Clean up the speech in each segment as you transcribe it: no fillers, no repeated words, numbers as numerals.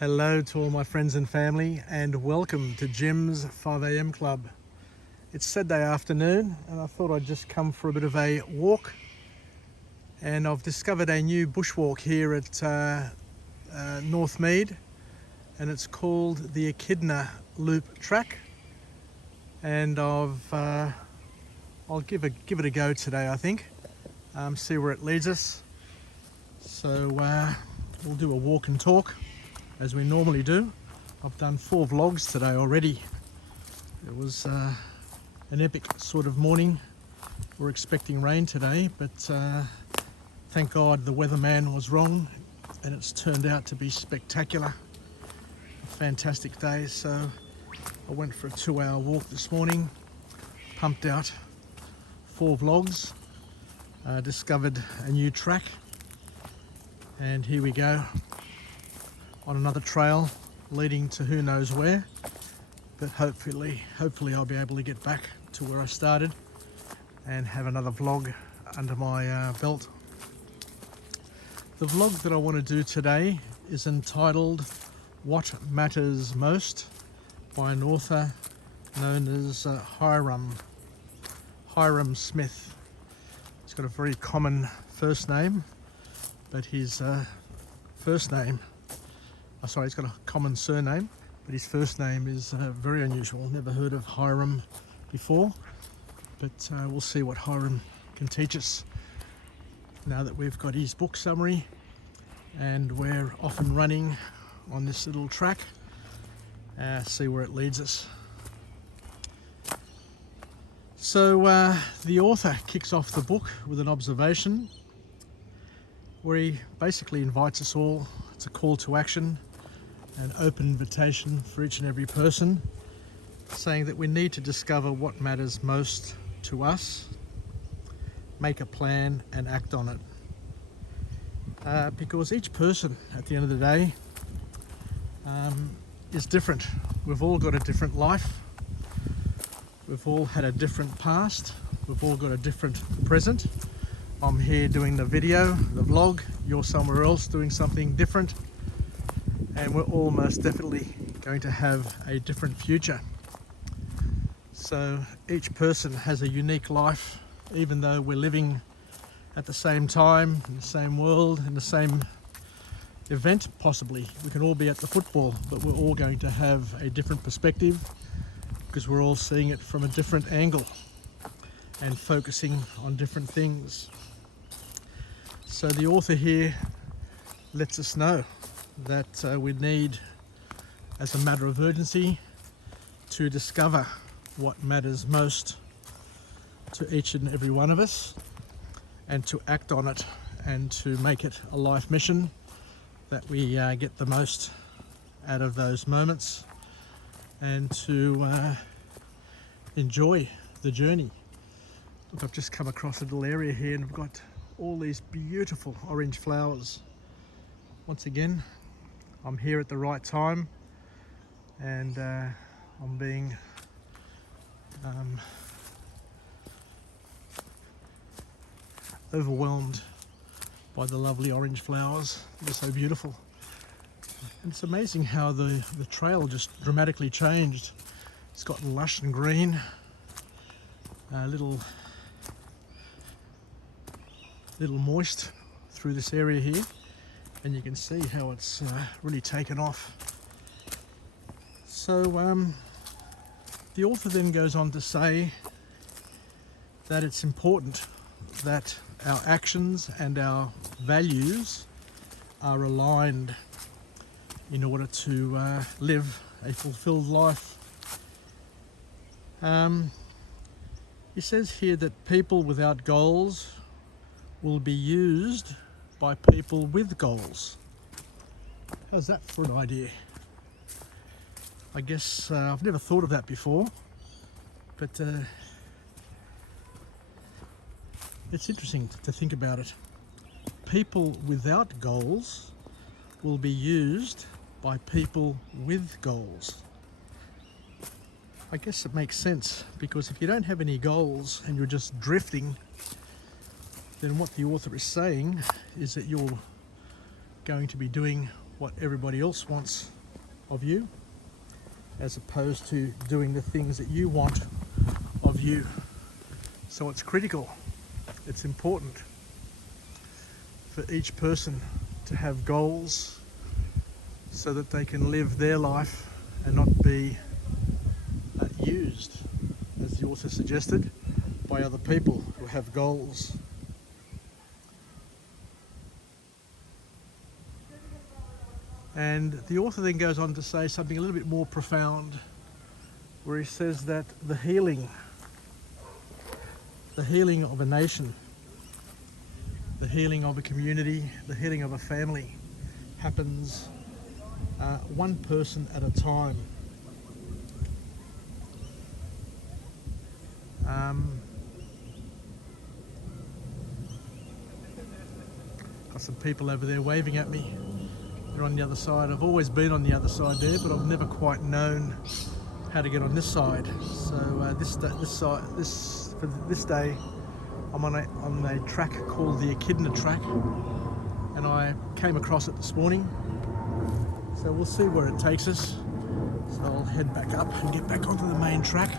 Hello to all my friends and family, and welcome to Jim's 5 a.m. Club. It's Saturday afternoon and I thought I'd just come for a bit of a walk, and I've discovered a new bushwalk here at North Mead, and it's called the Echidna Loop Track, and I'll give it a go today, I think. See where it leads us. So we'll do a walk and talk as we normally do. I've done 4 vlogs today already. It was an epic sort of morning. We're expecting rain today, but thank God the weatherman was wrong and it's turned out to be spectacular. A fantastic day. So I went for a 2-hour walk this morning, pumped out 4 vlogs, discovered a new track, and here we go on another trail leading to who knows where, but hopefully I'll be able to get back to where I started and have another vlog under my belt. The vlog that I want to do today is entitled What Matters Most, by an author known as Hyrum Smith. He's got a very common first name, but his he's got a common surname, but his first name is very unusual. Never heard of Hyrum before, but we'll see what Hyrum can teach us now that we've got his book summary and we're off and running on this little track. See where it leads us. So the author kicks off the book with an observation where he basically invites us all. It's a call to action, an open invitation for each and every person, saying that we need to discover what matters most to us, make a plan and act on it. Because each person at the end of the day is different. We've all got a different life. We've all had a different past. We've all got a different present. I'm here doing the video, the vlog. You're somewhere else doing something different. And we're all most definitely going to have a different future. So each person has a unique life, even though we're living at the same time, in the same world, in the same event, possibly. We can all be at the football, but we're all going to have a different perspective because we're all seeing it from a different angle and focusing on different things. So the author here lets us know that we need, as a matter of urgency, to discover what matters most to each and every one of us and to act on it and to make it a life mission, that we get the most out of those moments and to enjoy the journey. Look, I've just come across a little area here and I've got all these beautiful orange flowers. Once again, I'm here at the right time, and I'm being overwhelmed by the lovely orange flowers. They're so beautiful. And it's amazing how the trail just dramatically changed. It's got lush and green, little moist through this area here, and you can see how it's really taken off. So the author then goes on to say that it's important that our actions and our values are aligned in order to live a fulfilled life. He says here that people without goals will be used by people with goals. How's that for an idea? I guess I've never thought of that before, but it's interesting to think about it. People without goals will be used by people with goals. I guess it makes sense, because if you don't have any goals and you're just drifting, then what the author is saying is that you're going to be doing what everybody else wants of you, as opposed to doing the things that you want of you. So it's critical, it's important for each person to have goals so that they can live their life and not be used, as the author suggested, by other people who have goals. And the author then goes on to say something a little bit more profound, where he says that the healing of a nation, the healing of a community, the healing of a family happens one person at a time. Got some people over there waving at me. They're on the other side. I've always been on the other side there, but I've never quite known how to get on this side. So this day, I'm on a track called the Echidna track, and I came across it this morning. So we'll see where it takes us. So I'll head back up and get back onto the main track.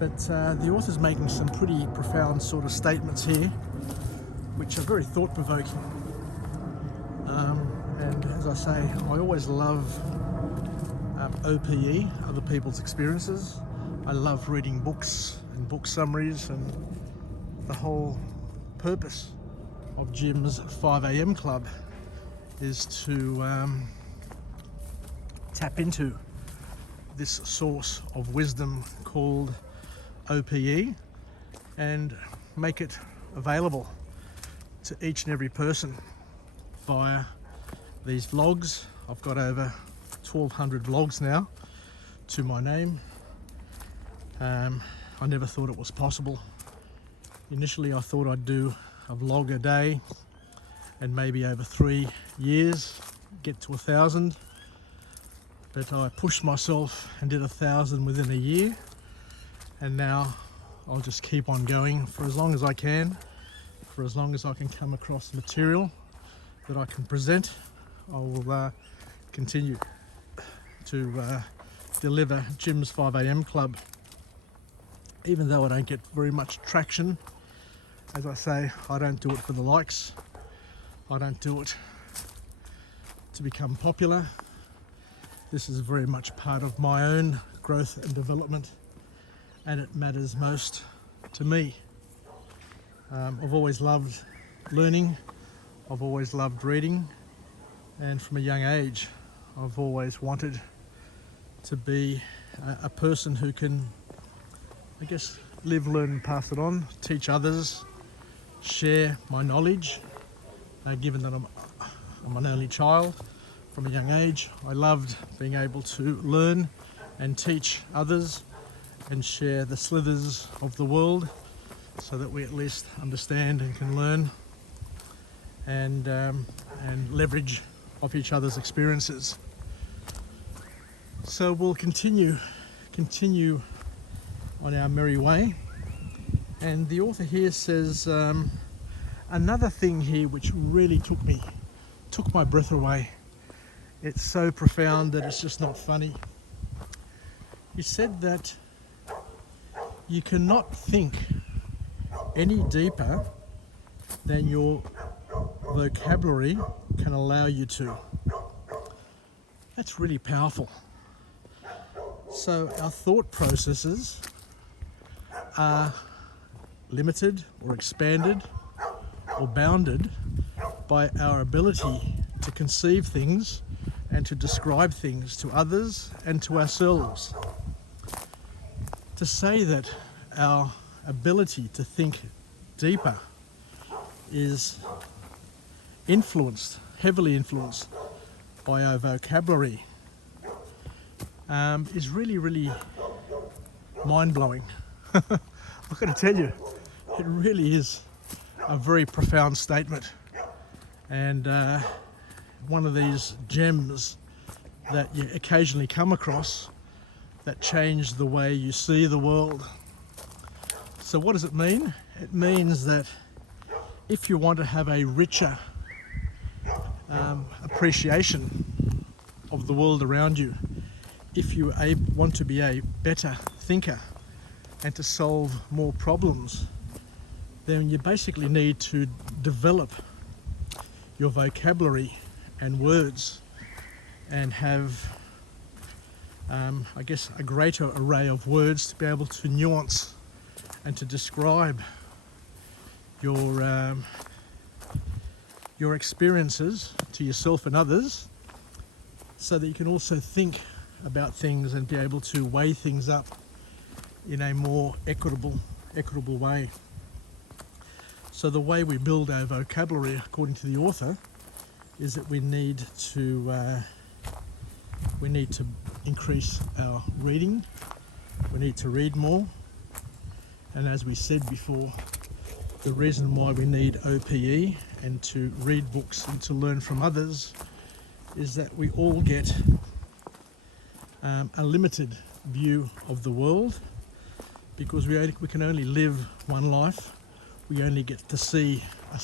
But the author's making some pretty profound sort of statements here, which are very thought-provoking. And as I say, I always love OPE, other people's experiences. I love reading books and book summaries, and the whole purpose of Jim's 5 a.m. club is to tap into this source of wisdom called OPE and make it available to each and every person via these vlogs. I've got over 1,200 vlogs now to my name. I never thought it was possible. Initially I thought I'd do a vlog a day and maybe over 3 years get to 1,000, but I pushed myself and did 1,000 within a year, and now I'll just keep on going for as long as I can, for as long as I can come across material that I can present. I will continue to deliver Jim's 5 a.m. club, even though I don't get very much traction. As I say, I don't do it for the likes. I don't do it to become popular. This is very much part of my own growth and development, and it matters most to me. I've always loved learning. I've always loved reading, and from a young age I've always wanted to be a person who can, I guess, live, learn and pass it on, teach others, share my knowledge. Given that I'm an only child, from a young age I loved being able to learn and teach others and share the slithers of the world, so that we at least understand and can learn and leverage off each other's experiences. So we'll continue on our merry way. And the author here says another thing here which really took my breath away. It's so profound that it's just not funny. He said that you cannot think any deeper than your vocabulary can allow you to. That's really powerful. So our thought processes are limited or expanded or bounded by our ability to conceive things and to describe things to others and to ourselves. To say that our ability to think deeper is heavily influenced by our vocabulary, is really mind-blowing. I've got to tell you, it really is a very profound statement, and one of these gems that you occasionally come across that change the way you see the world. So what does it mean? It means that if you want to have a richer appreciation of the world around you. If you want to be a better thinker and to solve more problems, then you basically need to develop your vocabulary and words and have, I guess, a greater array of words to be able to nuance and to describe your experiences to yourself and others, so that you can also think about things and be able to weigh things up in a more equitable way. So the way we build our vocabulary, according to the author, is that we need to increase our reading. We need to read more, and as we said before, the reason why we need OPE and to read books and to learn from others is that we all get a limited view of the world, because we can only live one life. We only get to see a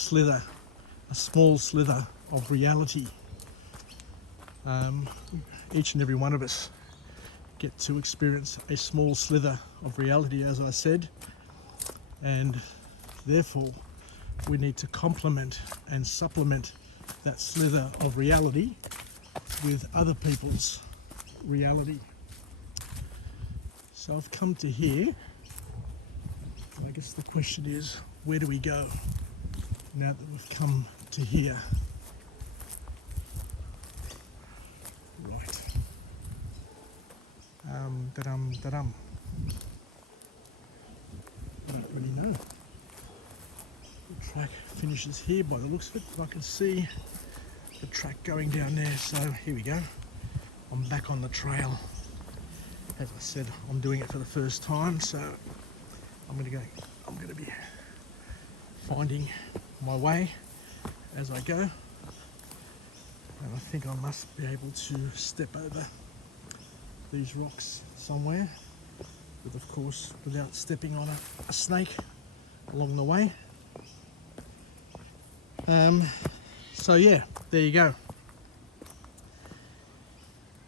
small slither of reality. Each and every one of us get to experience a small slither of reality, as I said, and therefore we need to complement and supplement that slither of reality with other people's reality. So I've come to here. I guess the question is, where do we go now that we've come to here? Right. Da-dum. I don't really know. The track finishes here by the looks of it, but I can see the track going down there. So here we go. I'm back on the trail. As I said, I'm doing it for the first time, so I'm going to be finding my way as I go. And I think I must be able to step over these rocks somewhere, but of course without stepping on a snake along the way. So yeah, there you go.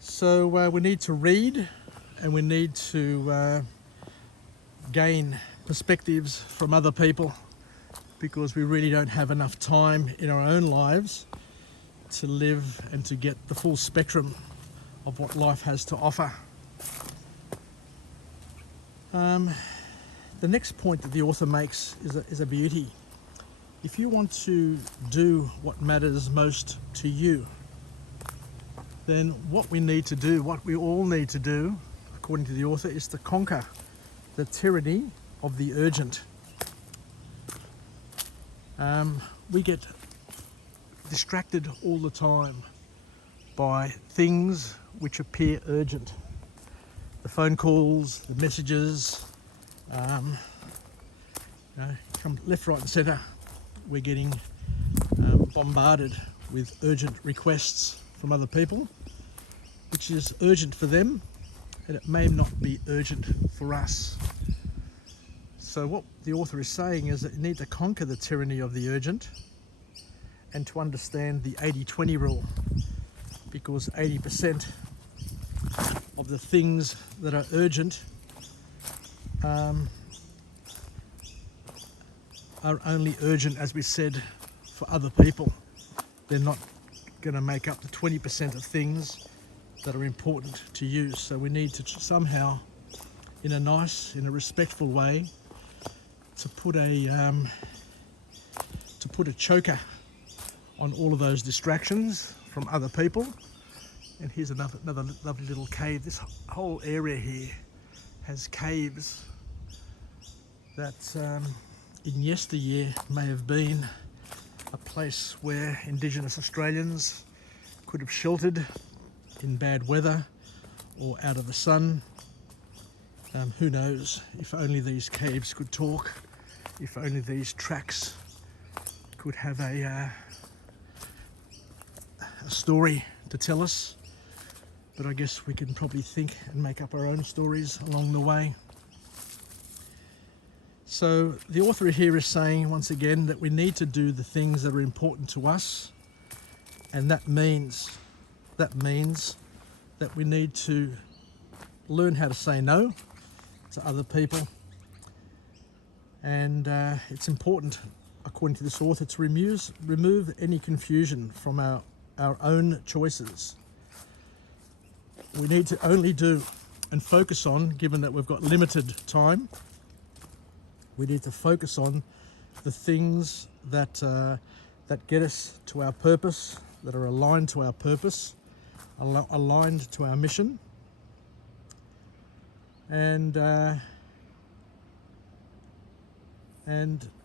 So we need to read, and we need to gain perspectives from other people, because we really don't have enough time in our own lives to live and to get the full spectrum of what life has to offer. The next point that the author makes is a beauty. If you want to do what matters most to you, then what we need to do, what we all need to do, according to the author, is to conquer the tyranny of the urgent. We get distracted all the time by things which appear urgent. The phone calls, the messages, come left, right and centre. We're getting bombarded with urgent requests from other people, which is urgent for them, and it may not be urgent for us. So what the author is saying is that you need to conquer the tyranny of the urgent and to understand the 80-20 rule, because 80% of the things that are urgent are only urgent, as we said, for other people. They're not going to make up the 20% of things that are important to you. So we need to somehow, in a nice, in a respectful way, to put a choker on all of those distractions from other people. And here's another lovely little cave. This whole area here has caves that in yesteryear may have been a place where Indigenous Australians could have sheltered in bad weather or out of the sun. Who knows? If only these caves could talk, if only these tracks could have a story to tell us. But I guess we can probably think and make up our own stories along the way. So the author here is saying once again that we need to do the things that are important to us, And that means that we need to learn how to say no to other people. And it's important, according to this author, to remove any confusion from our own choices. We need to only do and focus on, given that we've got limited time, we need to focus on the things that get us to our purpose, that are aligned to our purpose, aligned to our mission, and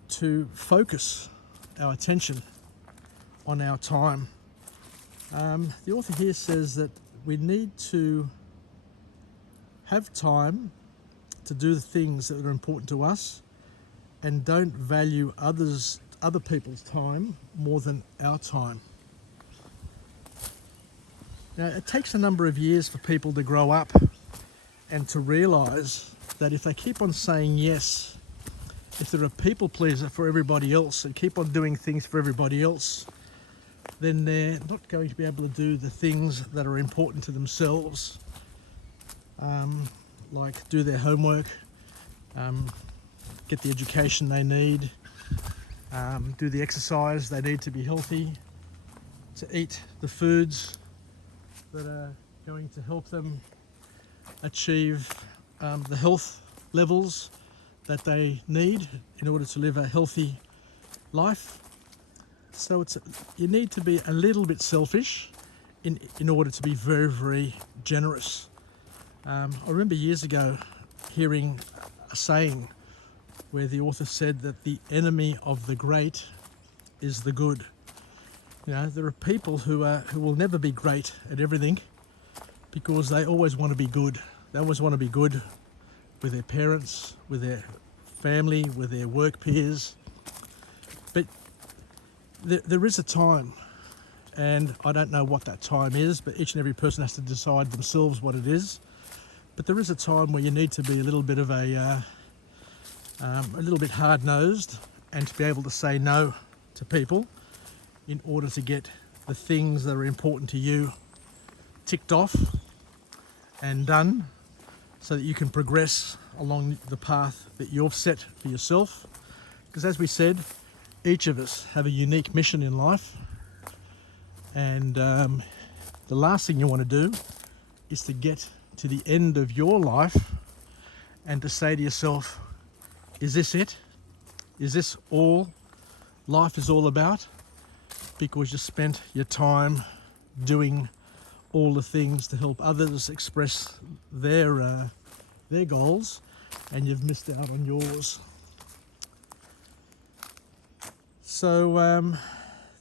to focus our attention on our time. The author here says that we need to have time to do the things that are important to us and don't value other people's time more than our time. Now, it takes a number of years for people to grow up and to realise that if they keep on saying yes, if they're a people pleaser for everybody else and keep on doing things for everybody else, then they're not going to be able to do the things that are important to themselves, like do their homework, get the education they need, do the exercise they need to be healthy, to eat the foods that are going to help them achieve the health levels that they need in order to live a healthy life. So you need to be a little bit selfish in order to be very, very generous. I remember years ago hearing a saying where the author said that the enemy of the great is the good. You know, there are people who will never be great at everything because they always want to be good. They always want to be good with their parents, with their family, with their work peers. But there is a time, and I don't know what that time is, but each and every person has to decide themselves what it is. But there is a time where you need to be a little bit of a little bit hard-nosed and to be able to say no to people in order to get the things that are important to you ticked off and done so that you can progress along the path that you've set for yourself. Because as we said, each of us have a unique mission in life, and the last thing you want to do is to get to the end of your life and to say to yourself, is this it? Is this all life is all about? Because you spent your time doing all the things to help others express their goals, and you've missed out on yours. So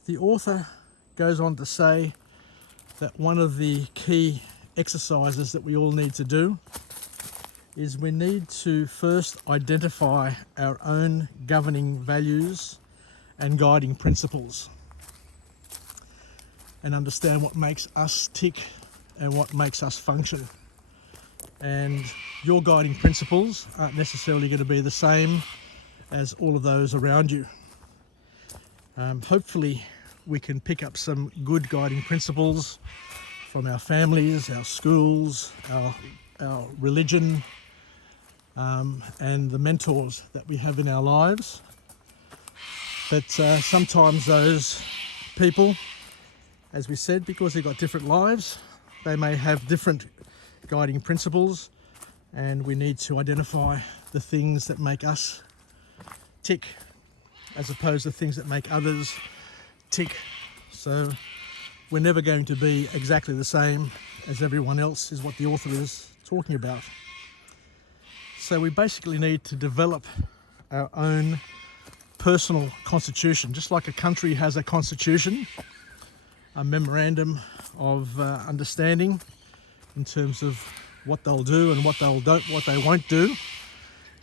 the author goes on to say that one of the key exercises that we all need to do is we need to first identify our own governing values and guiding principles and understand what makes us tick and what makes us function. And your guiding principles aren't necessarily going to be the same as all of those around you. Hopefully we can pick up some good guiding principles from our families, our schools, our religion, and the mentors that we have in our lives. But sometimes those people, as we said, because they've got different lives, they may have different guiding principles, and we need to identify the things that make us tick as opposed to things that make others tick. So we're never going to be exactly the same as everyone else, is what the author is talking about. So we basically need to develop our own personal constitution, just like a country has a constitution, a memorandum of understanding in terms of what they'll do and what they won't do.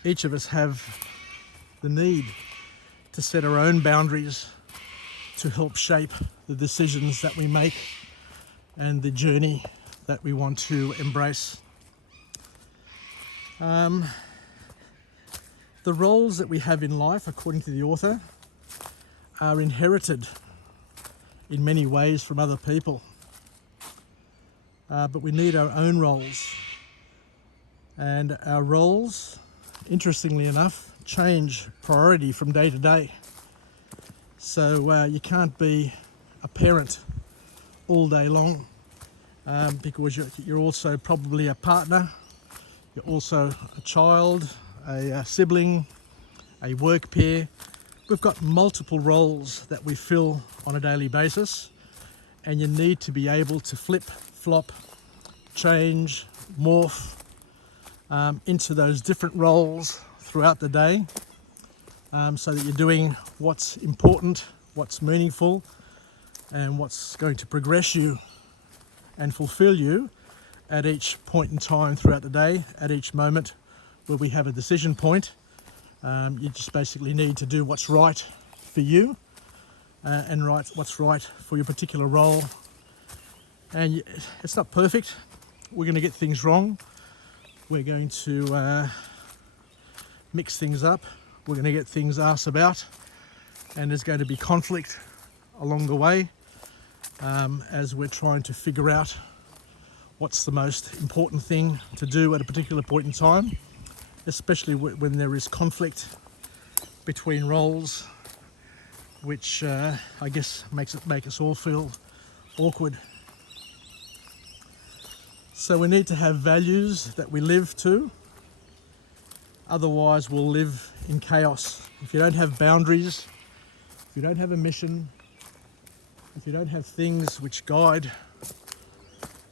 Each of us have the need to set our own boundaries to help shape the decisions that we make and the journey that we want to embrace. The roles that we have in life, according to the author, are inherited in many ways from other people. But we need our own roles. And our roles, interestingly enough, change priority from day to day. So you can't be a parent all day long because you're also probably a partner, you're also a child, a sibling, a work peer. We've got multiple roles that we fill on a daily basis, and you need to be able to flip, flop, change, morph into those different roles throughout the day, so that you're doing what's important, what's meaningful, and what's going to progress you and fulfill you at each point in time throughout the day, at each moment where we have a decision point. You just basically need to do what's right for you and what's right for your particular role. And it's not perfect. We're going to get things wrong. We're going to mix things up. We're going to get things asked about, and there's going to be conflict along the way as we're trying to figure out what's the most important thing to do at a particular point in time, especially when there is conflict between roles, which I guess make us all feel awkward. So we need to have values that we live to. Otherwise we'll live in chaos. If you don't have boundaries, if you don't have a mission, if you don't have things which guide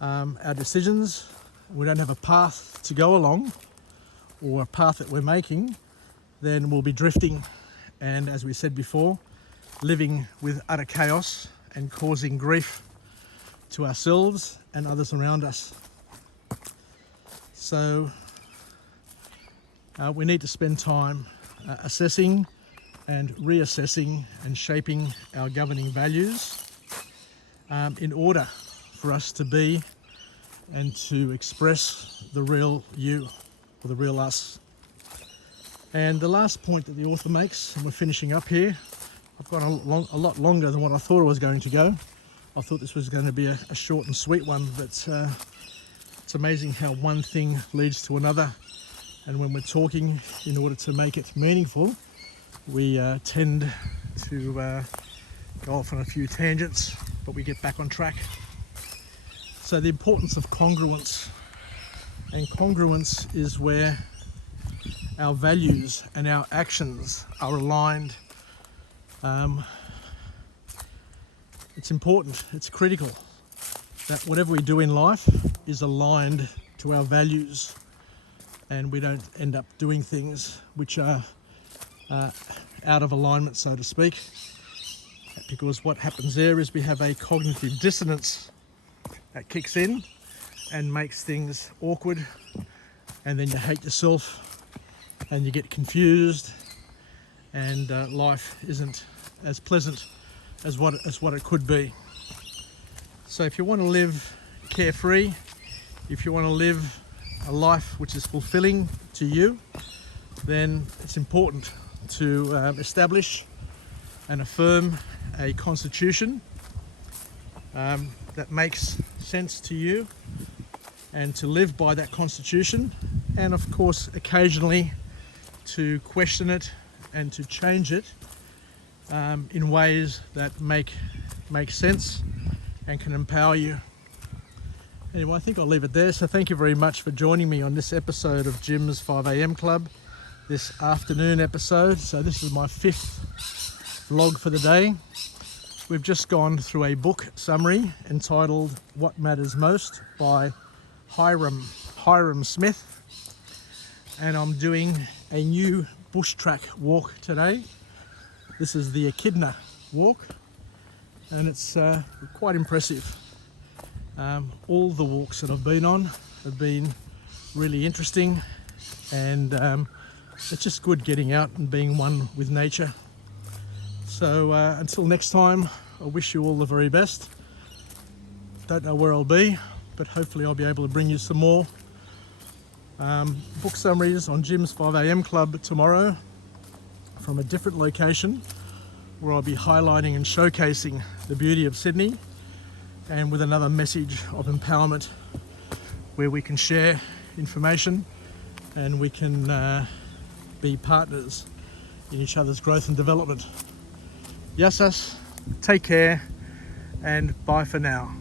our decisions, we don't have a path to go along or a path that we're making, then we'll be drifting, and as we said before, living with utter chaos and causing grief to ourselves and others around us. So we need to spend time assessing and reassessing and shaping our governing values in order for us to be and to express the real you, or the real us. And the last point that the author makes, and we're finishing up here, I've gone a lot longer than what I thought I was going to go. I thought this was going to be a short and sweet one, but it's amazing how one thing leads to another. And when we're talking, in order to make it meaningful, we tend to go off on a few tangents, but we get back on track. So the importance of congruence. And congruence is where our values and our actions are aligned. It's important, it's critical that whatever we do in life is aligned to our values, and we don't end up doing things which are out of alignment, so to speak, because what happens there is we have a cognitive dissonance that kicks in and makes things awkward, and then you hate yourself and you get confused, and life isn't as pleasant as what it could be. So if you want to live carefree, if you want to live a life which is fulfilling to you, then it's important to establish and affirm a constitution that makes sense to you, and to live by that constitution, and of course occasionally to question it and to change it in ways that make sense and can empower you. Anyway, I think I'll leave it there. So thank you very much for joining me on this episode of Jim's 5am Club, this afternoon episode. So this is my 5th vlog for the day. We've just gone through a book summary entitled What Matters Most by Hyrum Smith, and I'm doing a new bush track walk today. This is the Echidna walk, and it's quite impressive. All the walks that I've been on have been really interesting, and it's just good getting out and being one with nature. So until next time, I wish you all the very best. Don't know where I'll be, but hopefully I'll be able to bring you some more book summaries on Jim's 5am Club tomorrow from a different location where I'll be highlighting and showcasing the beauty of Sydney, and with another message of empowerment where we can share information and we can be partners in each other's growth and development. Yassas, take care, and bye for now.